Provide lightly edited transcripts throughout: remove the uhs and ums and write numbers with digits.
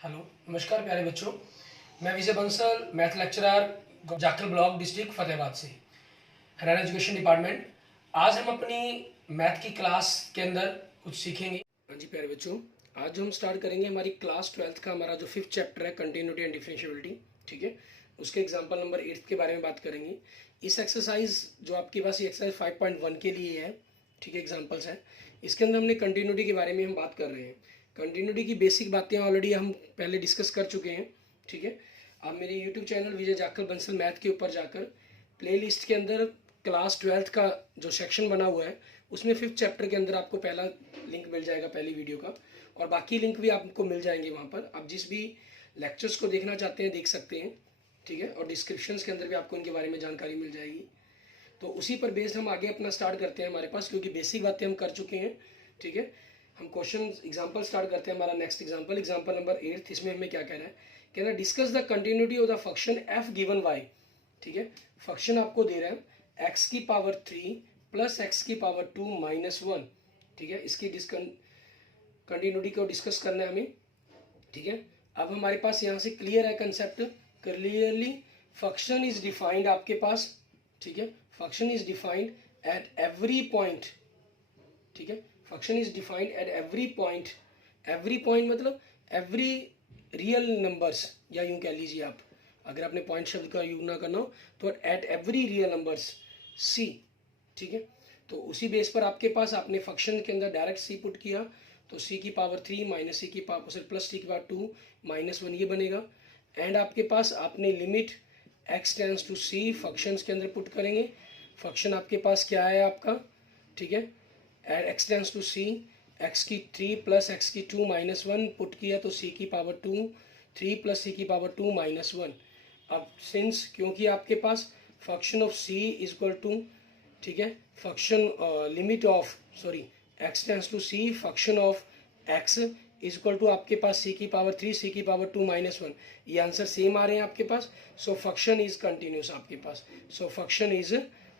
Hello, नमस्कार प्यारे बच्चों। मैं Vijay Bansal, math lecturer, Jakhal block, district Fatehabad से, हरियाणा एजुकेशन डिपार्टमेंट। आज हम अपनी मैथ की क्लास के अंदर कुछ सीखेंगे। हाँ जी प्यारे बच्चों, आज जो हम स्टार्ट करेंगे हमारी क्लास 12th का हमारा जो 5th चैप्टर है कंटिन्यूटी एंड डिफरेंशिएबिलिटी, ठीक है, उसके एग्जाम्पल नंबर 8 के बारे में बात करेंगे। इस एक्सरसाइज जो आपके पास ये एक्सरसाइज 5.1 के लिए है, ठीक है, एग्जाम्पल्स है। इसके अंदर हमने कंटिन्यूटी के बारे में हम बात कर रहे हैं। कंटिन्यूटी की बेसिक बातें ऑलरेडी हम पहले डिस्कस कर चुके हैं, ठीक है। आप मेरे यूट्यूब चैनल विजय जाखल बंसल मैथ के ऊपर जाकर प्लेलिस्ट के अंदर क्लास 12th का जो सेक्शन बना हुआ है उसमें 5th चैप्टर के अंदर आपको पहला लिंक मिल जाएगा, पहली वीडियो का, और बाकी लिंक भी आपको मिल जाएंगे वहाँ पर। आप जिस भी लेक्चर्स को देखना चाहते हैं देख सकते हैं, ठीक है, और डिस्क्रिप्शंस के अंदर भी आपको इनके बारे में जानकारी मिल जाएगी। तो उसी पर बेस्ड हम आगे अपना स्टार्ट करते हैं हमारे पास, क्योंकि बेसिक बातें हम कर चुके हैं, ठीक है। हम क्वेश्चन एग्जांपल स्टार्ट करते हैं। हमारा नेक्स्ट एग्जांपल नंबर 8, इसमें हमें क्या कह रहा है, कह रहा है discuss the continuity of the function f given by, ठीक है। फंक्शन आपको दे रहा है एक्स की पावर 3 प्लस एक्स की पावर 2 माइनस 1, ठीक है। इसकी कंटिन्यूटी को डिस्कस करना है हमें, ठीक है। अब हमारे पास यहाँ से क्लियर है concept, clearly function is defined आपके पास, ठीक है। Function is defined at every point, ठीक है। Function is defined at every point, every point मतलब एवरी रियल नंबर्स, या यूं कह लीजिए आप, अगर आपने पॉइंट शब्द का यूज ना करना हो तो एट एवरी रियल नंबर्स सी, ठीक है। तो उसी बेस पर आपके पास आपने फंक्शन के अंदर डायरेक्ट सी पुट किया, तो सी की पावर 3 माइनस सी की पावर सॉरी प्लस सी की पावर 2 माइनस 1 ये बनेगा। एंड आपके पास आपने limit x tends to c functions के अंदर पुट करेंगे। फंक्शन आपके पास क्या है आपका, ठीक है, at x tends to c, x की 3 प्लस एक्स की 2 माइनस 1 पुट किया तो सी की पावर 2, 3 प्लस सी की पावर 2 माइनस 1। अब सिंस क्योंकि आपके पास function of c is equal to, ठीक है, function limit of sorry x tends to c function of x is equal to आपके पास सी की पावर 3 सी की पावर 2 माइनस 1, ये आंसर सेम आ रहे हैं आपके पास। सो फंक्शन इज कंटिन्यूस आपके पास, सो फंक्शन इज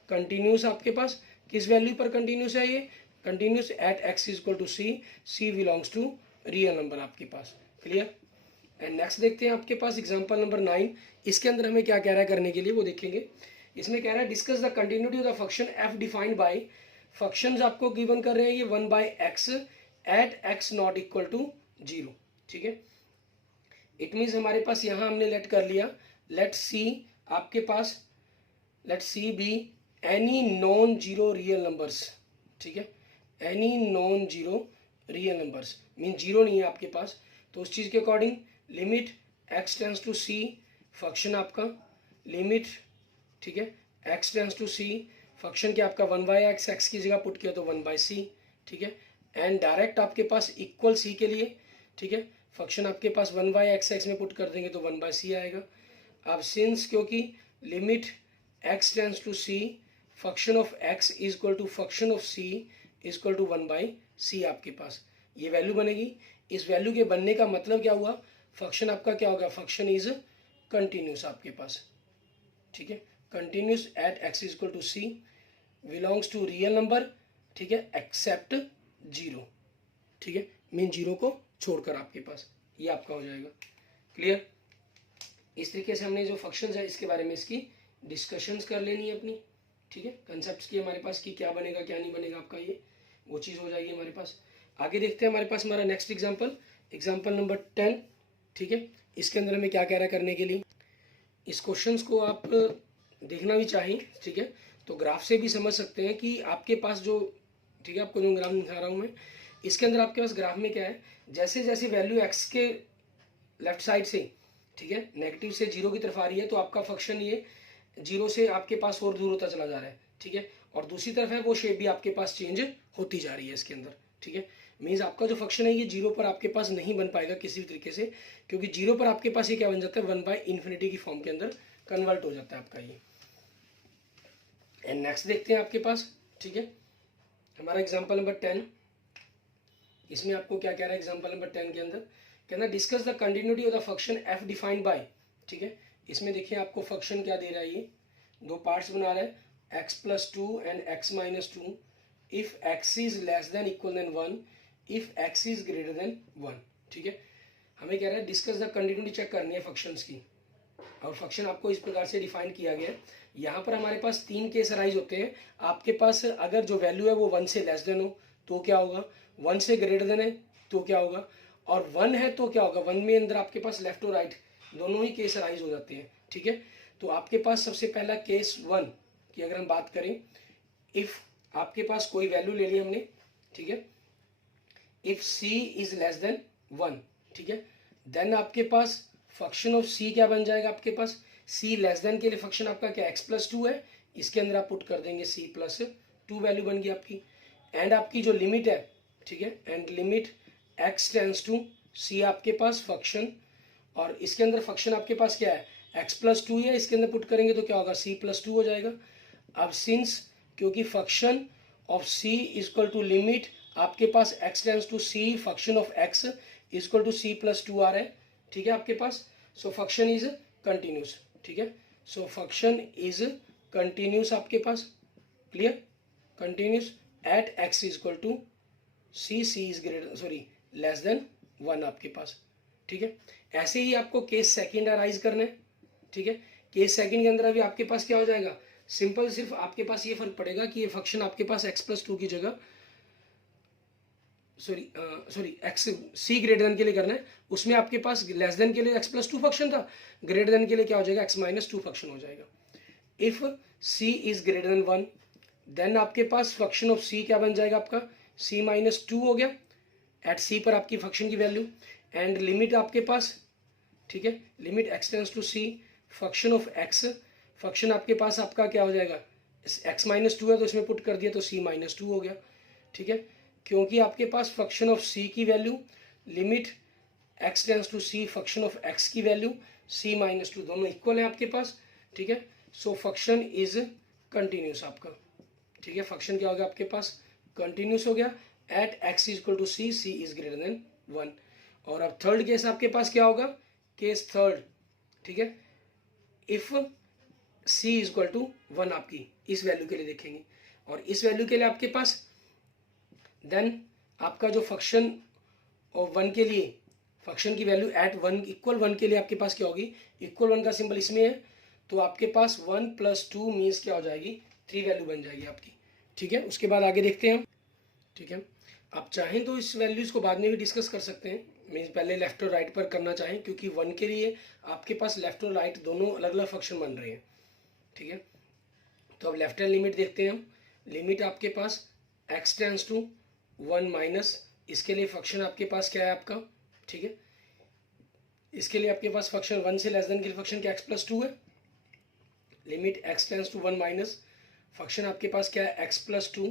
कंटिन्यूस आपके पास। किस वैल्यू पर कंटिन्यूस है ये, continuous at x is equal to c, c belongs to real number आपके पास, क्लियर। एंड नेक्स्ट देखते हैं आपके पास एग्जांपल नंबर 9। इसके अंदर हमें क्या कह रहा है करने के लिए वो देखेंगे। इसमें कह रहा है discuss the continuity of the function f defined by, functions आपको गिवन कर रहे हैं ये 1 by x at x not equal to 0, ठीक है। इट मीन्स हमारे पास यहाँ हमने लेट कर लिया, लेट सी आपके पास, let c be any non zero real numbers, ठीक है, any non zero real numbers mean zero नहीं है आपके पास, तो उस चीज़ के according limit x tends to c function आपका लिमिट, ठीक है, x tends to c function के आपका 1 बाय एक्स, एक्स की जगह पुट किया तो 1 बाय सी, ठीक है। एंड डायरेक्ट आपके पास इक्वल सी के लिए, ठीक है, फंक्शन आपके पास 1 बाय एक्स एक्स में पुट कर देंगे तो 1 बाय सी आएगा। अब सिंस क्योंकि limit x tends to c function of x is equal to function of c is equal to 1 by c आपके पास ये वैल्यू बनेगी। इस वैल्यू के बनने का मतलब क्या हुआ, फंक्शन आपका क्या होगा, फंक्शन इज कंटिन्यूस आपके पास, ठीक है, continuous at x is equal to c belongs to real number, ठीक है, एक्सेप्ट जीरो, ठीक है, मीन जीरो को छोड़कर आपके पास ये आपका हो जाएगा, क्लियर। इस तरीके से हमने जो फंक्शंस है इसके बारे में इसकी डिस्कशंस कर लेनी है अपनी, ठीक है, कंसेप्ट्स की हमारे पास कि क्या बनेगा क्या नहीं बनेगा आपका, ये वो चीज़ हो जाएगी हमारे पास। आगे देखते हैं हमारे पास हमारा नेक्स्ट एग्जांपल नंबर 10, ठीक है। इसके अंदर हमें क्या कह रहा है करने के लिए, इस क्वेश्चंस को आप देखना भी चाहिए, ठीक है, तो ग्राफ से भी समझ सकते हैं कि आपके पास जो, ठीक है, आपको जो ग्राफ दिखा रहा हूँ मैं, इसके अंदर आपके पास ग्राफ में क्या है, जैसे जैसे वैल्यू एक्स के लेफ्ट साइड से, ठीक है, नेगेटिव से जीरो की तरफ आ रही है तो आपका फंक्शन ये जीरो से आपके पास और दूर होता चला जा रहा है, ठीक है, और दूसरी तरफ है वो शेप भी आपके पास चेंज होती जा रही है इसके अंदर, ठीक है। मीन्स आपका जो फंक्शन है ये जीरो पर आपके पास नहीं बन पाएगा किसी भी तरीके से, क्योंकि जीरो पर आपके पास ये क्या बन जाता है, 1 बाय इन्फिनिटी की फॉर्म के अंदर कन्वर्ट हो जाता है आपका ये। एंड नेक्स्ट देखते हैं आपके पास, ठीक है, हमारा एग्जाम्पल नंबर 10। इसमें आपको क्या कह रहा है एग्जाम्पल नंबर 10 के अंदर, कहना discuss the continuity of the function f defined bye, ठीक है। इसमें देखिए आपको फंक्शन क्या दे रहा है, ये दो पार्ट्स बना रहा है, x plus 2 and x minus 2 if x is less than equal than 1, if x is greater than 1, ठीक है। हमें कह रहा है डिस्कस द कंटिन्यूटी चेक करनी है फंक्शंस की, और फंक्शन आपको इस प्रकार से डिफाइन किया गया है। यहाँ पर हमारे पास 3 केस अराइज होते हैं। आपके पास अगर जो वैल्यू है वो 1 से लेस देन हो तो क्या होगा, 1 से ग्रेटर देन है तो क्या होगा, और 1 है तो क्या होगा। 1 में अंदर आपके पास लेफ्ट और राइट दोनों ही केस अराइज हो जाते हैं, ठीक है। तो आपके पास सबसे पहला केस 1 की अगर हम बात करें, इफ आपके पास कोई वैल्यू ले ली हमने, ठीक है, if c is less than 1, ठीक है, देन आपके पास फंक्शन ऑफ c क्या बन जाएगा, आपके पास c लेस देन के लिए फंक्शन आपका क्या x+2 है, इसके अंदर आप पुट कर देंगे c+2 वैल्यू बन गई आपकी। एंड आपकी जो लिमिट है, ठीक है, and limit x tends to c आपके पास फंक्शन, और इसके अंदर फंक्शन आपके पास क्या है x+2 है, इसके अंदर पुट करेंगे तो क्या होगा c+2 हो जाएगा। अब सिंस क्योंकि function of c equal to limit आपके पास x tends to c function of x equal to c+2 आ रहा है, ठीक है आपके पास। सो फंक्शन इज कंटिन्यूस, ठीक है, सो फंक्शन इज कंटिन्यूस आपके पास, clear, continuous at x equal to c is greater sorry less than 1 आपके पास, ठीक है। ऐसे ही आपको केस सेकंड अराइज करना है, ठीक है। केस सेकंड के अंदर अभी आपके पास क्या हो जाएगा, सिंपल सिर्फ आपके पास ये फर्क पड़ेगा कि ये फंक्शन आपके पास x+2 की जगह सॉरी एक्स सी ग्रेटर देन के लिए करना है, उसमें आपके पास लेस देन के लिए x+2 फंक्शन था, ग्रेटर देन के लिए क्या हो जाएगा x-2 फंक्शन हो जाएगा। If c is greater than 1 then आपके पास फंक्शन ऑफ c क्या बन जाएगा आपका c-2 हो गया एट c पर आपकी फंक्शन की वैल्यू, एंड लिमिट आपके पास, ठीक है, limit x tends to c function of x, function आपके पास आपका क्या हो जाएगा x-2 है तो इसमें पुट कर दिया तो c-2 हो गया, ठीक है। क्योंकि आपके पास फंक्शन ऑफ c की value limit x tends to c function of x की वैल्यू c-2 दोनों इक्वल है आपके पास, ठीक है। सो फंक्शन इज कंटिन्यूस आपका, ठीक है, फंक्शन क्या हो गया आपके पास कंटिन्यूस हो गया at x equal to c is greater than 1। और अब थर्ड केस आपके पास क्या होगा, केस थर्ड, ठीक है, इफ c इक्वल टू 1 आपकी इस वैल्यू के लिए देखेंगे, और इस वैल्यू के लिए आपके पास देन आपका जो फंक्शन और 1 के लिए फंक्शन की वैल्यू एट 1 इक्वल 1 के लिए आपके पास क्या होगी, इक्वल 1 का सिंबल इसमें है तो आपके पास 1+2 मीन्स क्या हो जाएगी 3 वैल्यू बन जाएगी आपकी, ठीक है। उसके बाद आगे देखते हैं, ठीक है। आप चाहें तो इस वैल्यूज़ को बाद में भी डिस्कस कर सकते हैं, मीन्स पहले लेफ्ट और राइट पर करना चाहें, क्योंकि 1 के लिए आपके पास लेफ्ट और राइट दोनों अलग अलग फंक्शन बन रहे हैं, ठीक है। तो अब लेफ्ट हैंड लिमिट देखते हैं हम, लिमिट आपके पास x टेंड्स टू 1 माइनस, इसके लिए फंक्शन आपके पास क्या है आपका, ठीक है, इसके लिए आपके पास फंक्शन 1 से लेस देन के लिए फंक्शन क्या x+2 है, limit x tends to 1 minus function आपके पास क्या है x+2,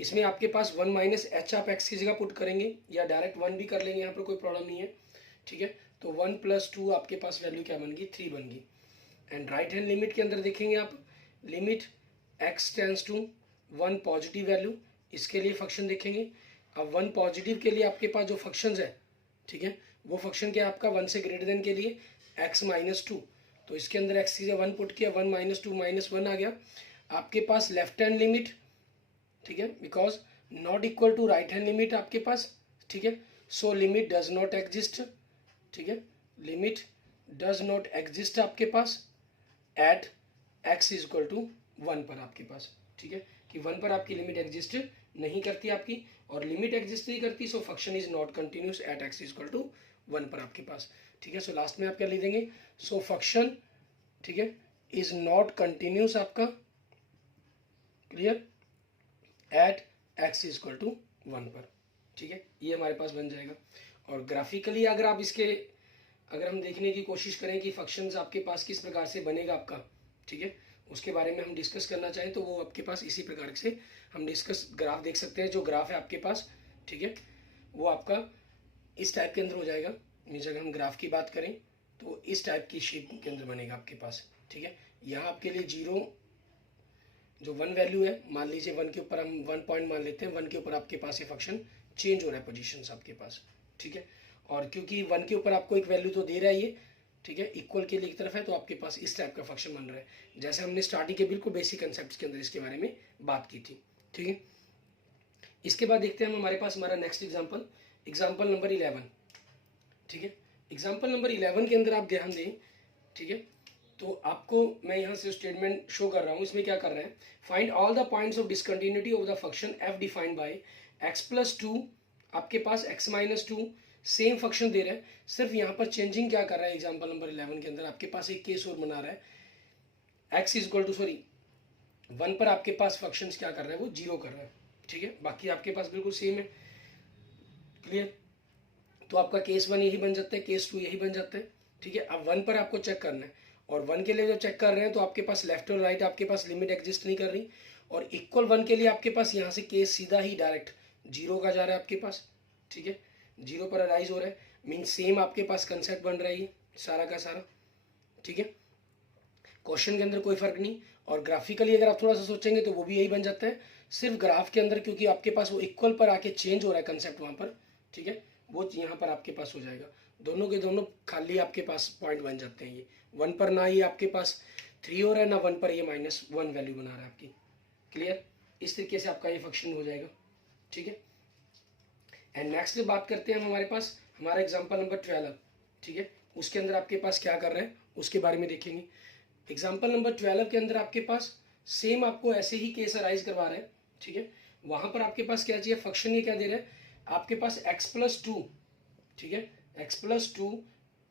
इसमें आपके पास 1 माइनस h आप x की जगह पुट करेंगे या डायरेक्ट 1 भी कर लेंगे, यहाँ पर कोई प्रॉब्लम नहीं है, ठीक है। तो 1+2 आपके पास वैल्यू क्या बन गई 3 बन गई। एंड राइट हैंड लिमिट के अंदर देखेंगे आप, limit x tends to 1 positive value, इसके लिए फंक्शन देखेंगे। अब 1 पॉजिटिव के लिए आपके पास जो फंक्शंस है, ठीक है, वो फंक्शन क्या है आपका 1 से ग्रेटर देन के लिए x-2, तो इसके अंदर x से 1 पुट किया 1-2 -1 आ गया आपके पास लेफ्ट हैंड लिमिट, ठीक है, because not equal to right hand limit आपके पास, ठीक है। So limit does not exist, ठीक है, लिमिट डज नॉट एग्जिस्ट आपके पास एट x इक्वल टू 1 पर आपके पास, ठीक है, कि 1 पर आपकी लिमिट एग्जिस्ट नहीं करती आपकी, और लिमिट एग्जिस्ट नहीं करती, so function is not continuous at x equal to 1 पर आपके पास, ठीक है। सो लास्ट में आप क्या लिख देंगे, सो फंक्शन, ठीक है, इज नॉट कंटिन्यूस आपका, clear, at x equal to 1 पर, ठीक है, ये हमारे पास बन जाएगा। और ग्राफिकली अगर आप इसके अगर हम देखने की कोशिश करें कि फंक्शंस आपके पास किस प्रकार से बनेगा आपका, ठीक है, उसके बारे में हम डिस्कस करना चाहें तो वो आपके पास इसी प्रकार से हम डिस्कस ग्राफ देख सकते हैं। जो ग्राफ है आपके पास, ठीक है, वो आपका इस टाइप के अंदर हो जाएगा, मीन्स अगर हम ग्राफ की बात करें तो इस टाइप की शेप के अंदर बनेगा आपके पास, ठीक है। यहाँ आपके लिए 0 जो 1 वैल्यू है, मान लीजिए 1 के ऊपर हम 1 पॉइंट मान लेते हैं, 1 के ऊपर आपके पास ये फंक्शन चेंज हो रहा है पोजीशंस आपके पास, ठीक है। और क्योंकि 1 के ऊपर आपको एक वैल्यू तो दे रहा है ये, ठीक है, इक्वल के लिए एक तरफ है, तो आपके पास इस टाइप का फंक्शन बन रहा है, जैसे हमने स्टार्टिंग के बिल्कुल बेसिक कंसेप्ट के अंदर इसके बारे में बात की थी, ठीक है। इसके बाद देखते हैं हम हमारे पास हमारा नेक्स्ट एग्जाम्पल, एग्जाम्पल नंबर 11, ठीक है। एग्जाम्पल नंबर 11 के अंदर आप ध्यान दें, ठीक है, तो आपको मैं यहाँ से स्टेटमेंट शो कर रहा हूँ। इसमें क्या कर रहे हैं, find all the points of discontinuity of the function f defined by x plus two, आपके पास x minus two, same function दे रहा है, सिर्फ यहाँ पर चेंजिंग क्या कर रहा है, एग्जाम्पल नंबर 11 के अंदर आपके पास एक केस और बना रहा है, x is equal to sorry 1 पर आपके पास फंक्शन क्या कर रहा है, वो 0 कर रहा है, ठीक है, बाकी आपके पास बिल्कुल सेम है। क्लियर, तो आपका केस 1 यही बन जाता है, केस 2 यही बन जाता है, ठीक है। अब 1 पर आपको चेक करना है, और 1 के लिए जो चेक कर रहे हैं तो आपके पास लेफ्ट और राइट आपके पास लिमिट एग्जिस्ट नहीं कर रही, और इक्वल 1 के लिए आपके पास यहाँ से केस सीधा ही डायरेक्ट 0 का जा रहा है आपके पास, ठीक है, 0 पर अराइज हो रहा है, मीन सेम आपके पास कंसेप्ट बन रहा है सारा का सारा, ठीक है। क्वेश्चन के अंदर कोई फर्क नहीं, और ग्राफिकली अगर आप थोड़ा सा सोचेंगे तो वो भी यही बन जाता है, सिर्फ ग्राफ के अंदर क्योंकि आपके पास वो इक्वल पर आके चेंज हो रहा है कंसेप्ट वहाँ पर, ठीक है, वो यहाँ पर आपके पास हो जाएगा, दोनों के दोनों खाली आपके पास पॉइंट बन जाते हैं। ये 1 पर ना ये आपके पास 3 हो रहा है, ना 1 पर ये -1 वैल्यू बना रहा है आपकी। क्लियर, इस तरीके से आपका ये फंक्शन हो जाएगा, ठीक है। एंड नेक्स्ट बात करते हैं हम, हमारे पास हमारा एग्जाम्पल नंबर 12, ठीक है, उसके अंदर आपके पास क्या कर रहे हैं उसके बारे में देखेंगे। एग्जाम्पल नंबर 12 के अंदर आपके पास सेम आपको ऐसे ही केस अराइज करवा रहे हैं, ठीक है। वहां पर आपके पास क्या चाहिए, फंक्शन ये क्या दे रहा है आपके पास x+2, ठीक है, x+2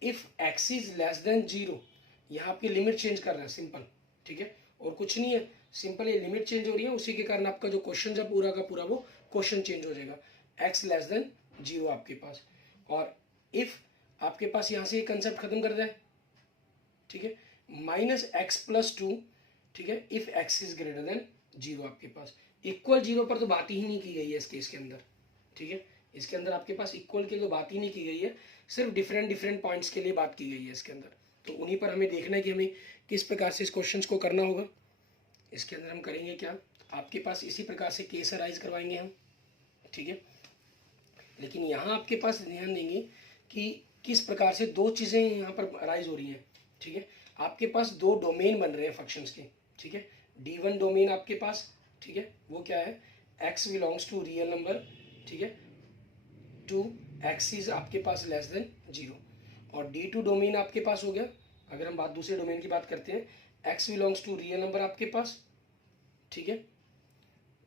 if x is less than 0, यहाँ आपकी लिमिट चेंज कर रहा है सिंपल, ठीक है, और कुछ नहीं है, सिंपल ये लिमिट चेंज हो रही है, उसी के कारण आपका जो क्वेश्चन है पूरा का पूरा वो क्वेश्चन चेंज हो जाएगा, x लेस देन 0 आपके पास, और इफ आपके पास यहाँ से ये कंसेप्ट खत्म कर दे, ठीक है, -x+2, ठीक है, if x is greater than 0 आपके पास, इक्वल 0 पर तो बात ही नहीं की गई है इस केस के अंदर, ठीक है, इसके अंदर आपके पास इक्वल की तो बात ही नहीं की गई है, सिर्फ डिफरेंट पॉइंट्स के लिए बात की गई है इसके अंदर, तो उन्हीं पर हमें देखना है कि हमें किस प्रकार से इस क्वेश्चन को करना होगा। इसके अंदर हम करेंगे क्या, आपके पास इसी प्रकार से केस अराइज करवाएंगे हम, ठीक है, लेकिन यहाँ आपके पास ध्यान देंगे कि किस प्रकार से दो चीज़ें यहाँ पर अराइज हो रही हैं, ठीक है, आपके पास दो डोमेन बन रहे हैं फंक्शंस के, ठीक है, D1 डोमेन आपके पास, ठीक है, वो क्या है, x belongs to real number, ठीक है, टू x इज आपके पास लेस देन 0, और D2 डोमेन आपके पास हो गया, अगर हम बात दूसरे डोमेन की बात करते हैं, x belongs to real number आपके पास, ठीक है,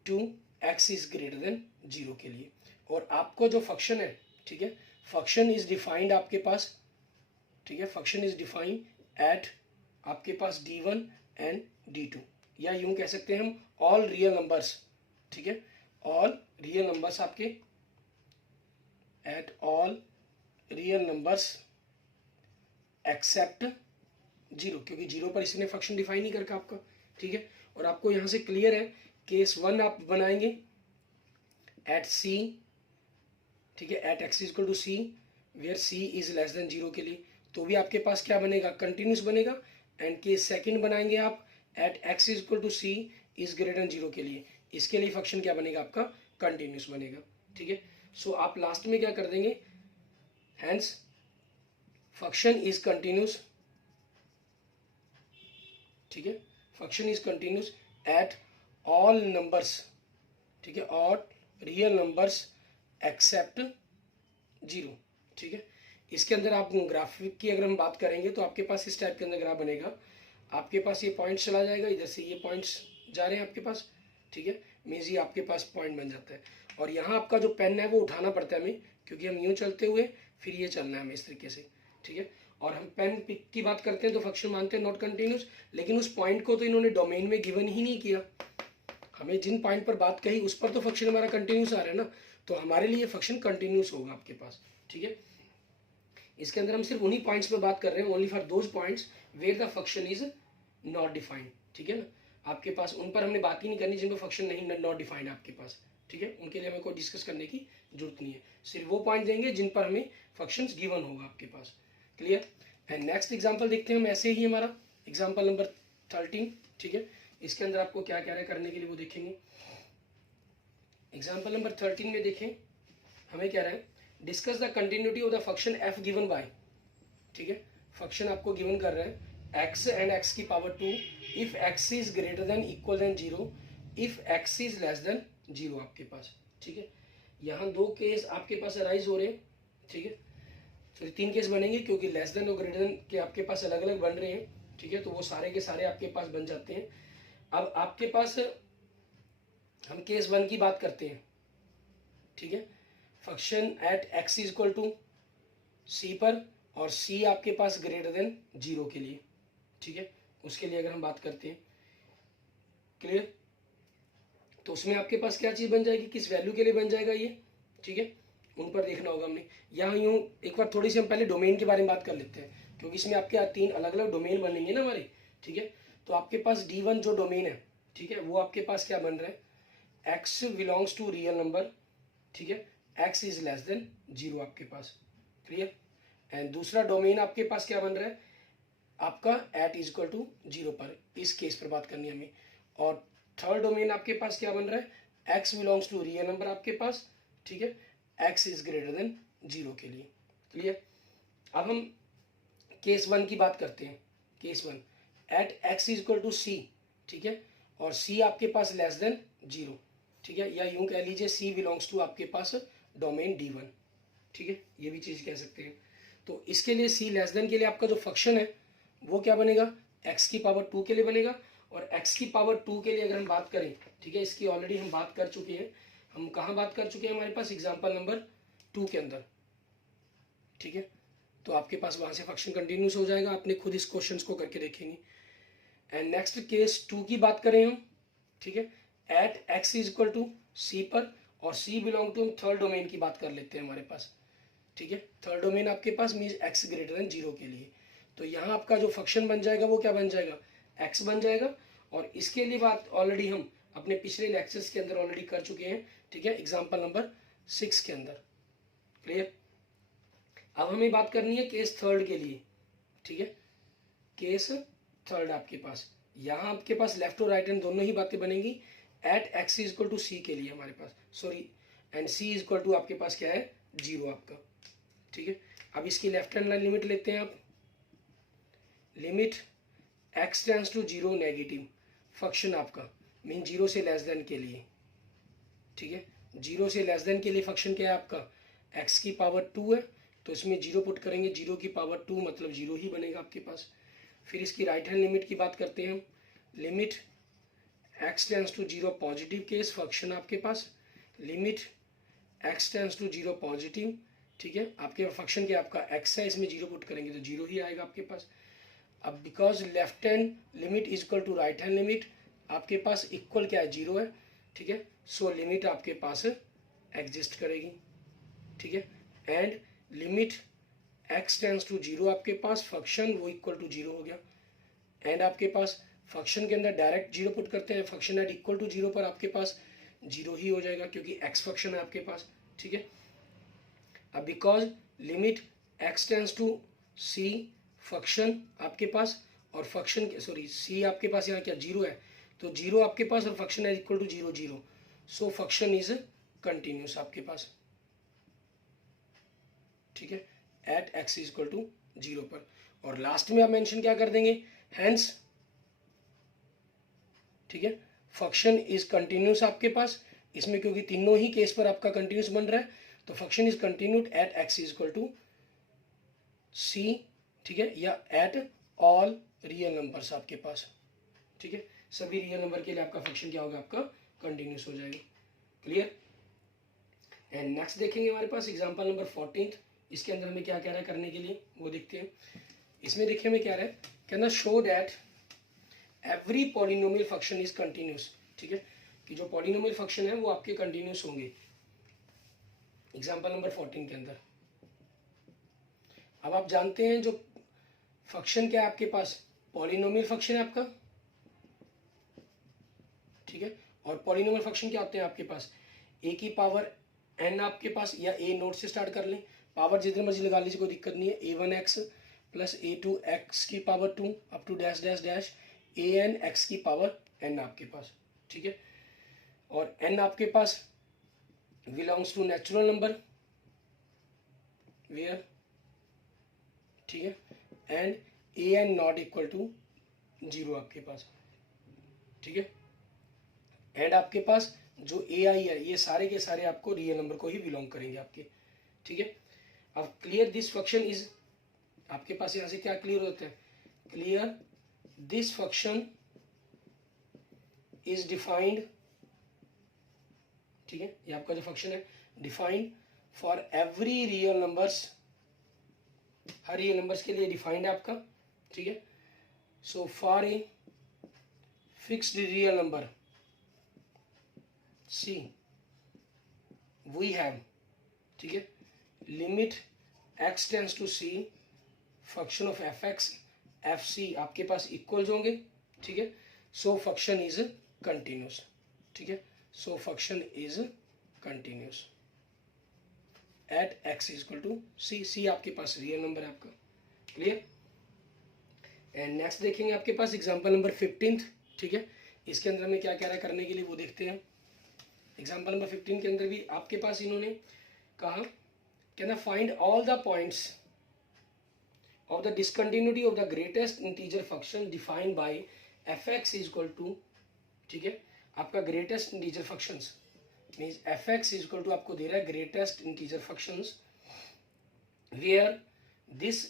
to x is greater than 0 के लिए, और आपको जो फंक्शन है, ठीक है, फंक्शन इज डिफाइंड आपके पास, ठीक है, फंक्शन इज डिफाइंड एट आपके पास D1 एंड D2, या यूं कह सकते हैं हम ऑल रियल नंबर्स, ठीक है, ऑल रियल नंबर्स आपके at all real numbers accept 0, क्योंकि 0 पर इसने फंक्शन डिफाइन नहीं करके आपका, ठीक है, और आपको यहां से क्लियर है, केस 1 आप बनाएंगे एट C, ठीक है, at x equal to C where C is less than 0 के लिए, तो भी आपके पास क्या बनेगा, कंटिन्यूस बनेगा, एंड केस सेकंड बनाएंगे आप at x equal to C is greater than 0 के लिए, इसके लिए फंक्शन क्या बनेगा आपका, कंटिन्यूस बनेगा, ठीक है। सो आप लास्ट में क्या कर देंगे, हेंस फंक्शन इज कंटिन्यूस, ठीक है, function is continuous at all numbers, ठीक है, ऑल रियल नंबर्स एक्सेप्ट 0, ठीक है। इसके अंदर आप ग्राफिक की अगर हम बात करेंगे तो आपके पास इस टाइप के अंदर ग्राफ बनेगा, आपके पास ये पॉइंट्स चला जाएगा, इधर से ये पॉइंट्स जा रहे हैं आपके पास, ठीक है, मीन्स ये आपके पास पॉइंट बन जाता है, और यहाँ आपका जो पेन है वो उठाना पड़ता है हमें, क्योंकि हम यूँ चलते हुए फिर ये चलना है हमें इस तरीके से, ठीक है, और हम पेन पिक की बात करते हैं तो फंक्शन मानते हैं नॉट कंटिन्यूस, लेकिन उस पॉइंट को तो इन्होंने डोमेन में गिवन ही नहीं किया, हमें जिन पॉइंट पर बात कही उस पर तो फंक्शन हमारा कंटिन्यूस आ रहा है ना, तो हमारे लिए फंक्शन कंटिन्यूस होगा आपके पास, ठीक है। इसके अंदर हम सिर्फ उन्हीं पॉइंट्स पे बात कर रहे हैं, only for those points where the function is not defined, ठीक है ना, आपके पास उन पर हमने बात ही नहीं करनी जिन पर फंक्शन नहीं नॉट डिफाइंड आपके पास, ठीक है, उनके लिए हमें कोई डिस्कस करने की जरूरत नहीं है, सिर्फ वो पॉइंट देंगे जिन पर हमें फंक्शन गिवन होगा आपके पास। क्लियर, एंड नेक्स्ट एग्जाम्पल देखते हैं हम, ऐसे ही हमारा एग्जाम्पल नंबर 13, ठीक है, इसके अंदर आपको क्या क्या है करने के लिए वो देखेंगे। एग्जाम्पल नंबर 13 में देखें, हमें क्या रहा है, discuss the continuity of the function f given by, ठीक है, फंक्शन आपको गिवन कर रहे हैं x एंड x की power 2 if x is greater than equal than 0, if x is less than 0 आपके पास, ठीक है, यहाँ दो केस आपके पास अराइज हो रहे हैं, ठीक है, सॉरी 3 केस बनेंगे, क्योंकि लेस देन और ग्रेटर देन के आपके पास अलग अलग बन रहे हैं, ठीक है, तो वो सारे के सारे आपके पास बन जाते हैं। अब आपके पास हम केस 1 की बात करते हैं, ठीक है, function at x is equal to c पर और c आपके पास ग्रेटर देन 0 के लिए, ठीक है, उसके लिए अगर हम बात करते हैं, क्लियर, तो उसमें आपके पास क्या चीज़ बन जाएगी, किस वैल्यू के लिए बन जाएगा ये, ठीक है, उन पर देखना होगा हमने। यहाँ यूँ एक बार थोड़ी सी हम पहले डोमेन के बारे में बात कर लेते हैं, क्योंकि इसमें आपके 3 अलग अलग डोमेन बनेंगे ना हमारे, ठीक है। तो आपके पास D1 जो डोमेन है, ठीक है, वो आपके पास क्या बन रहा है, x belongs to real number, ठीक है, x इज लेस देन 0 आपके पास, क्लियर। एंड दूसरा डोमेन आपके पास क्या बन रहा है आपका एट इज इक्वल टू 0 पर, इस केस पर बात करनी है हमें। और थर्ड डोमेन आपके पास क्या बन रहा है, x belongs to real number आपके पास, ठीक है, x इज ग्रेटर देन 0 के लिए, क्लियर। अब हम केस 1 की बात करते हैं, case 1 at x is equal to c, ठीक है, और c आपके पास लेस देन 0, ठीक है, या यूं कह लीजिए c बिलोंग्स टू आपके पास डोमेन D1, ठीक है, ये भी चीज़ कह सकते हैं। तो इसके लिए c लेस देन के लिए आपका जो फंक्शन है वो क्या बनेगा, x की पावर 2 के लिए बनेगा। और x की पावर 2 के लिए अगर हम बात करें, ठीक है, इसकी ऑलरेडी हम बात कर चुके हैं, हम कहाँ बात कर चुके हैं, हमारे पास एग्जाम्पल नंबर 2 के अंदर, ठीक है, तो आपके पास वहाँ से फंक्शन कंटिन्यूस हो जाएगा, आपने खुद इस क्वेश्चन को करके देखेंगे। एंड नेक्स्ट केस 2 की बात करें हम, ठीक है, at x is equal to c पर, और c belong to third domain की बात कर लेते हैं हमारे पास, ठीक है, थर्ड डोमेन आपके पास मीन्स x ग्रेटर देन 0 के लिए। तो यहाँ आपका जो फंक्शन बन जाएगा वो क्या बन जाएगा, x बन जाएगा। और इसके लिए बात ऑलरेडी हम अपने पिछले लेक्चर्स के अंदर ऑलरेडी कर चुके हैं, ठीक है, एग्जाम्पल नंबर 6 के अंदर, क्लियर। अब हमें बात करनी है केस थर्ड के लिए, ठीक है, केस थर्ड आपके पास, यहाँ आपके पास लेफ्ट और राइट हैंड दोनों ही बातें बनेंगी at x is equal to c के लिए हमारे पास, sorry, and c is equal to आपके पास क्या है 0 आपका, ठीक है। अब इसकी लेफ्ट हैंड लाइन लिमिट लेते हैं आप, limit x tends to 0 negative, function आपका मीन 0 से लेस देन के लिए, ठीक है, 0 से लेस देन के लिए फंक्शन क्या है आपका, x की पावर 2 है, तो इसमें 0 पुट करेंगे, 0 की पावर 2 मतलब 0 ही बनेगा आपके पास। फिर इसकी राइट हैंड लिमिट की बात करते हैं हम, limit x tends to 0 positive case, function आपके पास, limit x tends to 0 positive, ठीक है, आपके फंक्शन क्या आपका x है, इसमें 0 पुट करेंगे तो 0 ही आएगा आपके पास। अब because left hand limit is equal to right hand limit, आपके पास इक्वल क्या है 0 है, ठीक है, सो लिमिट आपके पास एग्जिस्ट करेगी, ठीक है। And limit x tends to 0 आपके पास, फंक्शन वो इक्वल टू 0 हो गया। एंड आपके पास फंक्शन के अंदर डायरेक्ट 0 पुट करते हैं, फंक्शन एट इक्वल टू 0 पर आपके पास 0 ही हो जाएगा, क्योंकि x फंक्शन है आपके पास, ठीक है। अब because limit x tends to c, function आपके पास और फंक्शन सॉरी c आपके पास यहाँ क्या 0 है, तो 0 आपके पास और फंक्शन है equal to 0 0, so function is continuous आपके पास, ठीक है, at x is equal to 0 पर। और लास्ट में आप मेंशन क्या कर देंगे, हैंस, ठीक है, फंक्शन इज कंटिन्यूस आपके पास, इसमें क्योंकि तीनों ही केस पर आपका कंटिन्यूस बन रहा है, तो function is continued at x is equal to c, ठीक है, या एट ऑल रियल नंबर्स आपके पास, ठीक है, सभी रियल नंबर के लिए आपका फंक्शन क्या होगा, आपका कंटिन्यूस हो जाएगा, क्लियर। एंड नेक्स्ट देखेंगे हमारे पास एग्जांपल नंबर 14, इसके अंदर हमें क्या कह रहा है करने के लिए वो देखते हैं। इसमें देखिए हमें क्या रहा है, कहना show that every polynomial function is continuous, ठीक है, कि जो पॉलिनोमियल फंक्शन है वो आपके कंटिन्यूस होंगे, एग्जांपल नंबर 14 के अंदर। अब आप जानते हैं जो फंक्शन क्या है आपके पास, पॉलिनोमियल फंक्शन है आपका, ठीक है, और पॉलिनोमियल फंक्शन क्या होते हैं आपके पास, a की पावर n आपके पास, या a नोट से स्टार्ट कर लें, पावर जितनी मर्जी लगा लीजिए कोई दिक्कत नहीं है, a1x प्लस a2x की power 2 up to dash dash dash an x की पावर n आपके पास, ठीक है, और n आपके पास belongs to natural number where, ठीक है, and an not equal to 0 आपके पास, ठीक है, एंड आपके पास जो ai है ये सारे के सारे आपको रियल नंबर को ही बिलोंग करेंगे आपके, ठीक है। अब क्लियर दिस फंक्शन इज, आपके पास यहां से क्या क्लियर होता है, clear this function is defined, ठीक है, ये आपका जो फंक्शन है defined for every real numbers, हर रियल नंबर्स के लिए डिफाइंड है आपका, ठीक है। So for a fixed real number c we have, ठीक है, limit x tends to c function of f x f c आपके पास इक्वल्स होंगे, ठीक है। सो फंक्शन इज कंटिन्यूस, ठीक है, so function is continuous at x is equal to c, c आपके पास रियल नंबर है आपका, क्लियर। एंड नेक्स्ट देखेंगे आपके पास एग्जांपल नंबर 15, ठीक है, इसके अंदर हमें क्या कह रहा है करने के लिए वो देखते हैं। एग्जांपल नंबर 15 के अंदर भी आपके पास इन्होंने कहा कहना find all the points of the discontinuity of the greatest integer function defined by fx is equal to, ठीक है, आपका greatest integer functions means fx is equal to आपको दे रहा है greatest integer functions where this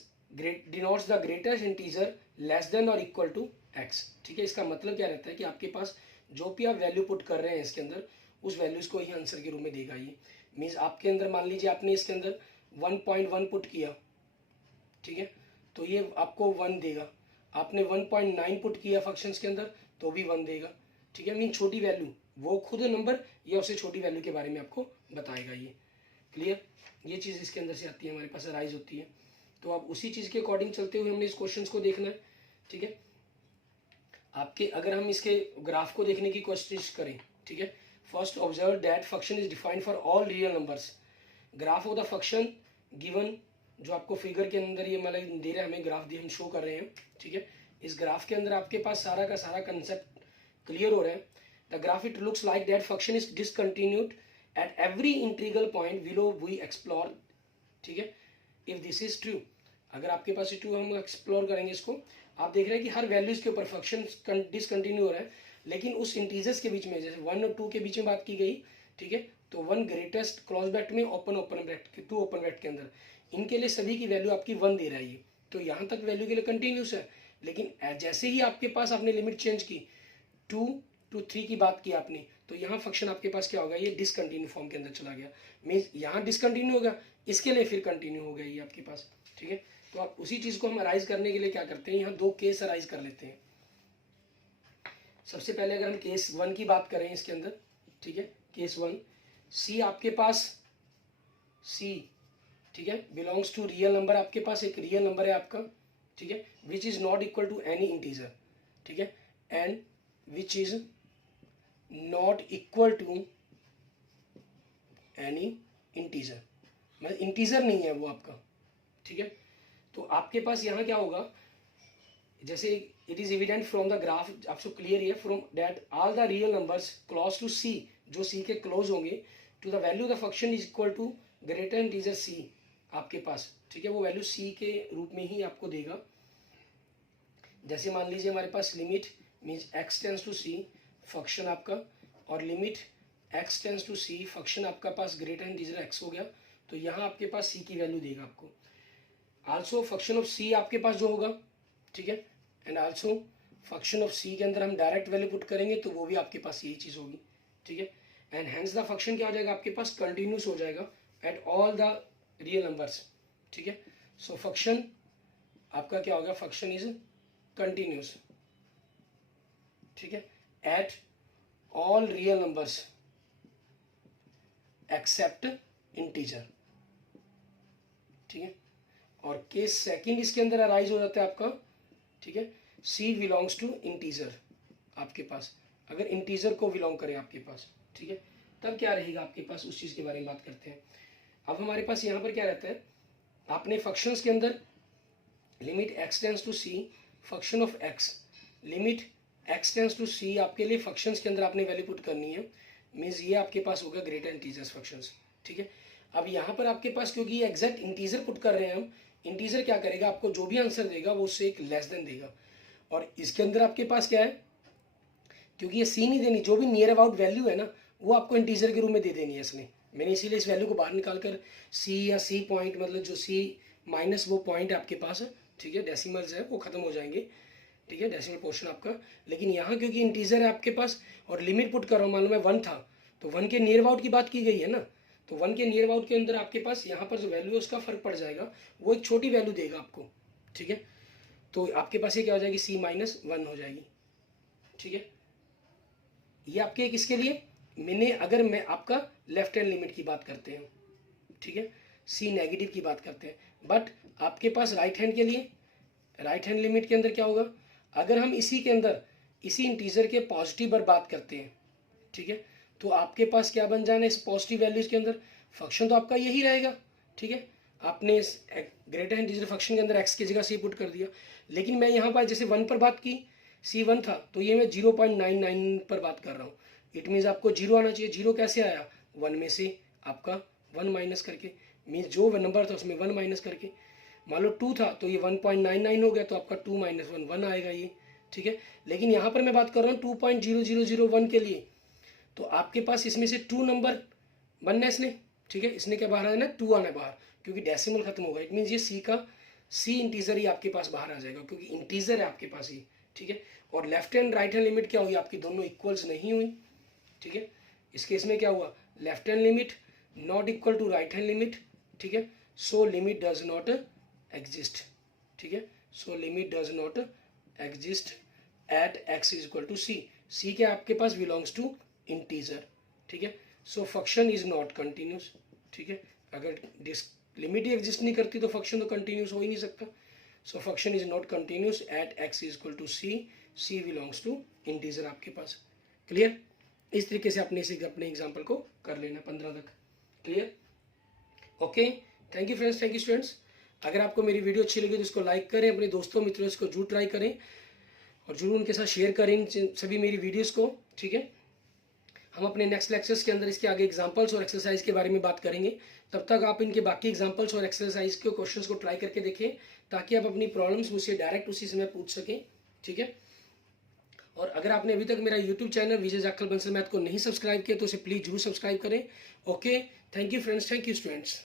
denotes the greatest integer less than or equal to x, ठीक है। इसका मतलब क्या रहता है कि आपके पास जो भी आप वैल्यू पुट कर रहे हैं इसके अंदर उस वैल्यूज को ही आंसर के रूप में देगा ये। मीन्स आपके अंदर मान लीजिए आपने इसके अंदर 1.1 पुट किया, ठीक है, तो ये आपको 1 देगा। आपने 1.9 पुट किया फंक्शंस के अंदर तो भी 1 देगा, ठीक है। मीन छोटी वैल्यू वो खुद नंबर या उससे छोटी वैल्यू के बारे में आपको बताएगा ये, क्लियर। ये चीज़ इसके अंदर से आती है, हमारे पास राइज होती है। तो अब उसी चीज़ के अकॉर्डिंग चलते हुए हमने इस क्वेश्चन को देखना है, ठीक है। आपके अगर हम इसके ग्राफ को देखने की कोशिश करें, ठीक है, first observe that function is defined for all real numbers. Graph of the function given, जो आपको फिगर के अंदर ये मतलब दे रहा है हमें ग्राफ दिए हम शो कर रहे हैं, ठीक है। इस ग्राफ के अंदर आपके पास सारा का सारा कंसेप्ट क्लियर हो रहा है। The graph it looks like that function is discontinued at every integral point below we explore, ठीक है। इफ दिस इज ट्रू, अगर आपके पास ट्रू हम एक्सप्लोर करेंगे इसको, आप देख रहे हैं कि हर वैल्यूज के ऊपर फंक्शन डिसकंटिन्यू हो रहा है, लेकिन उस इंटीजर्स के बीच में जैसे 1 और 2 के बीच में बात की गई, ठीक है, तो 1 ग्रेटेस्ट क्लोज ब्रैकेट में ओपन ब्रैकेट के 2 ओपन ब्रैकेट के अंदर इनके लिए सभी की वैल्यू आपकी 1 दे रहा है ये, तो यहाँ तक वैल्यू के लिए कंटिन्यूस है। लेकिन जैसे ही आपके पास आपने लिमिट चेंज की 2 to 3 की बात की आपने, तो यहाँ फंक्शन आपके पास क्या होगा, ये डिसकंटिन्यू फॉर्म के अंदर चला गया। मीन्स यहाँ डिसकंटिन्यू होगा, इसके लिए फिर कंटिन्यू हो गया ये आपके पास, ठीक है। तो आप उसी चीज़ को हम अराइज करने के लिए क्या करते हैं, यहाँ 2 केस अराइज कर लेते हैं। सबसे पहले अगर हम केस 1 की बात करें इसके अंदर, ठीक है, केस 1 सी आपके पास सी, ठीक है, बिलोंग्स टू रियल नंबर, आपके पास एक रियल नंबर है आपका, ठीक है, which is not equal to any integer, ठीक है, and which is not equal to any integer, मतलब इंटीजर नहीं है वो आपका, ठीक है। तो आपके पास यहाँ क्या होगा, जैसे it is evident from the graph, आपको क्लियर है from that all the real numbers close to C, जो सी के क्लोज होंगे to the value the function is equal to greater integer C आपके पास, ठीक है, वो वैल्यू सी के रूप में ही आपको देगा। जैसे मान लीजिए हमारे पास limit means x tends to c function आपका, और limit x tends to c function आपका पास ग्रेटर इंटीजर x हो गया, तो यहाँ आपके पास c की वैल्यू देगा आपको। आल्सो फंक्शन ऑफ c आपके पास जो होगा, ठीक है, and also function of c के अंदर हम डायरेक्ट वैल्यू पुट करेंगे तो वो भी आपके पास यही चीज़ होगी, ठीक है। एंड हेंस द फंक्शन क्या हो जाएगा आपके पास, कंटिन्यूस हो जाएगा at all the real numbers, ठीक है। सो फंक्शन आपका क्या होगा, फंक्शन इज कंटिन्यूस, ठीक है, at all real numbers accept integer, ठीक है। और केस सेकंड इसके अंदर अराइज हो जाता है आपका, ठीक है, सी बिलोंग्स टू इंटीजर आपके पास, अगर इंटीजर को बिलोंग करे आपके पास, ठीक है, तब क्या रहेगा आपके पास, उस चीज़ के बारे में बात करते हैं। अब हमारे पास यहाँ पर क्या रहता है, आपने फंक्शंस के अंदर limit x tends to c function of x, limit x tends to c आपके लिए फंक्शंस के अंदर आपने वैल्यू पुट करनी है, मीन्स ये आपके पास होगा ग्रेटर इंटीजर्स फंक्शंस, ठीक है। अब यहाँ पर आपके पास क्योंकि ये एग्जैक्ट इंटीजर पुट कर रहे हैं हम, इंटीजर क्या करेगा, आपको जो भी आंसर देगा वो उससे एक लेस देन देगा, और इसके अंदर आपके पास क्या है, क्योंकि ये सी नहीं देनी, जो भी नियर अबाउट वैल्यू है ना वो आपको इंटीजर के रूप में दे देनी है इसने, मैंने इसीलिए इस वैल्यू को बाहर निकाल कर सी या सी पॉइंट, मतलब जो सी माइनस वो पॉइंट आपके पास है, ठीक है, डेसिमल्स है वो खत्म हो जाएंगे, ठीक है, डेसिमल पोर्शन आपका। लेकिन यहाँ क्योंकि इंटीजर है आपके पास और लिमिट पुट कर रहा हूँ, मालूम है 1 था तो 1 के नियर अबाउट की बात की गई है ना, तो 1 के नियर अबाउट के अंदर आपके पास यहाँ पर जो वैल्यू है उसका फर्क पड़ जाएगा, वो एक छोटी वैल्यू देगा आपको, ठीक है। तो आपके पास ये क्या हो जाएगी, सी माइनस 1 हो जाएगी, ठीक है। ये आपके किसके लिए, मैंने अगर मैं आपका लेफ्ट हैंड लिमिट की बात करते हैं, ठीक है, सी नेगेटिव की बात करते हैं, बट आपके पास राइट हैंड के लिए, राइट हैंड लिमिट के अंदर क्या होगा, अगर हम इसी के अंदर इसी इंटीजर के पॉजिटिव पर बात करते हैं, ठीक है, तो आपके पास क्या बन जाना है इस पॉजिटिव वैल्यूज के अंदर, फंक्शन तो आपका यही रहेगा, ठीक है। आपने इस ग्रेटर इंटीजर फंक्शन के अंदर एक्स की जगह सी पुट कर दिया, लेकिन मैं यहाँ पर जैसे 1 पर बात की, सी 1 था तो ये मैं 0.99 पर बात कर रहा हूँ, इट मीन्स आपको 0 आना चाहिए। 0 कैसे आया, 1 में से आपका 1 माइनस करके, मीन्स जो नंबर था उसमें 1 माइनस करके। मान लो 2 था तो ये 1.99 हो गया, तो आपका 2 माइनस 1 1 आएगा ये, ठीक है। लेकिन यहाँ पर मैं बात कर रहा हूँ 2.0001 के लिए, तो आपके पास इसमें से 2 नंबर बनना है इसने, ठीक है, इसने क्या बाहर आना है, 2 आना है बाहर, क्योंकि डेसिमल खत्म होगा, इट मीन्स ये सी का सी इंटीजर ही आपके पास बाहर आ जाएगा, क्योंकि इंटीजर है आपके पास ही, ठीक है। और left hand right hand limit क्या हुई, आपकी दोनों इक्वल्स नहीं हुई, ठीक है। इस केस में क्या हुआ, left hand limit not equal to right hand limit, ठीक है, so limit does not exist, ठीक है, so limit does not exist at x is equal to c, c क्या आपके पास बिलोंग्स टू इंटीजर, ठीक है, so function is not continuous, ठीक है। अगर लिमिट ही एग्जिस्ट नहीं करती तो फंक्शन तो कंटिन्यूस हो ही नहीं सकता, so function is not continuous at x is equal to c, c belongs to integer आपके पास, क्लियर। इस तरीके से अपने इसे अपने एग्जाम्पल को कर लेना 15 तक, clear, okay. Thank you friends, thank you students. अगर आपको मेरी वीडियो अच्छी लगी तो इसको लाइक करें, अपने दोस्तों मित्रों इसको जरूर ट्राई करें और जरूर उनके साथ शेयर करें सभी मेरी वीडियोस को, ठीक है। हम अपने नेक्स्ट लेक्चर्स के अंदर इसके आगे एग्जांपल्स और एक्सरसाइज के बारे में बात करेंगे, तब तक आप इनके बाकी एग्जांपल्स और एक्सरसाइज के क्वेश्चंस को ट्राई करके देखें, ताकि आप अपनी प्रॉब्लम्स मुझसे डायरेक्ट उसी समय पूछ सकें, ठीक है। और अगर आपने अभी तक मेरा यूट्यूब चैनल विजय जाखल बंसल मैथ को नहीं सब्सक्राइब किया तो उसे प्लीज़ जरूर सब्सक्राइब करें, okay. Thank you friends, thank you students.